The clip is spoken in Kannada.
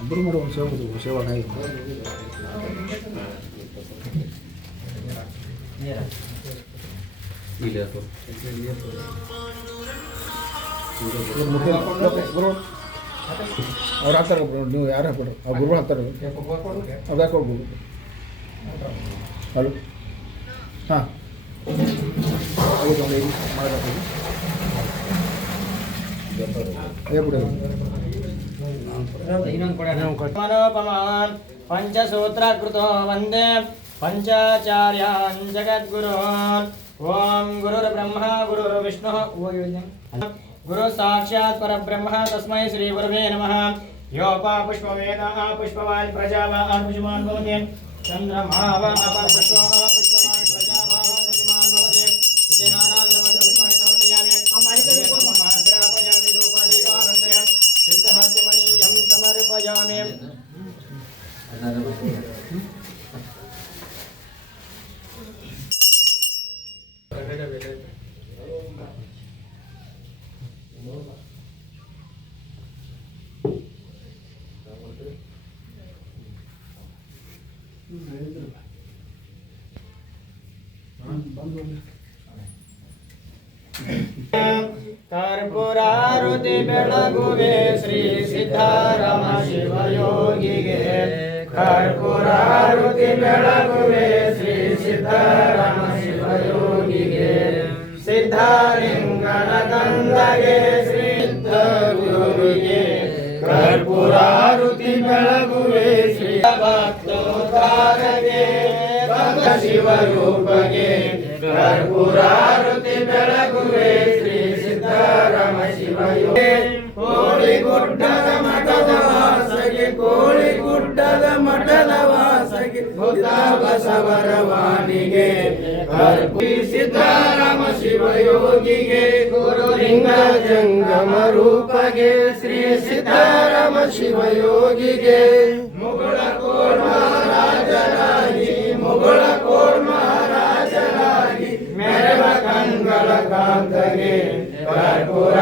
ಇಬ್ಬರು ಮಾಡಿ ಒಂದು ಸೇವಾ ನಾಯಿ ಅವ್ರು ಹಾಕ್ತಾರೆ ನೀವು ಯಾರು ಹಾಕ್ಬಿಡ್ರಿ ಅವ್ರು ಗುರುಗಳು ಹಾಕ್ತಾರೆ ಅವ್ರು ಯಾಕೆ ಹೋಗ್ಬೋದು ಹಲೋ ಹಾಂ मनोपमान् पंचसूत्रकृतो वन्दे पंचाचार्यान् जगद्गुरून् ओम गुरुर्ब्रह्मा गुरुर्विष्णुः गुरु साक्षात् परब्रह्म तस्मै श्री गुरवे नमः योपा पुष्पवेदा पुष्पवान् प्रजावान् पुष्पवान् भवति चन्द्रमा वा अपपुष्पः पुष्पवान् प्रजावान् पुष्पवान् भवति इतिनाना विरमजुष्माणि समर्पयामि अमारितविपुर्महाग्रापयामि धूपदीपानन्तरं शुद्धः च मनीयं समर्पयामि कर्पूरारुति बेळगुवे श्री सिद्धाराम शिवयोगिगे कर्पूरारुति बेळगुवे श्री सिद्धाराम शिवयोगिगे सिद्धालिंगन कंदगे सिद्धगुरुगे कर्पूरारुति बेळगुवे श्री भक्तोद्धारगे भक्त शिवरूपगे कर्पूरारुति बेळगुवे श्री सिद्धाराम शिवयोगे कोळिगुड्डद मಠದ ವಾಸಗೆ ಕೋಳಿಗುಡ್ಡದ ಮಠದ ವಾಸಗೆ ಬಸವರ ವಾಣಿಗೆ ಕರ್ಪೂರಿ ಸಿದ್ಧಾರಾಮ ಶಿವಯೋಗಿಗೆ ಗುರುಲಿಂಗ ಜಂಗಮ ರೂಪಗೆ ಶ್ರೀ ಸಿದ್ಧಾರಾಮ ಶಿವಯೋಗಿಗೆ ಮುಗುಳ ಕೋಡ್ ಮಹಾರಾಜರಾಗಿ ಮುಗುಳ ಕೋಡ್ ಮಹಾರಾಜರಾಗಿ ಮೆರವ ಕಂಗಳ ಕಾಂತಗೆ ಕರ್ಪೂರ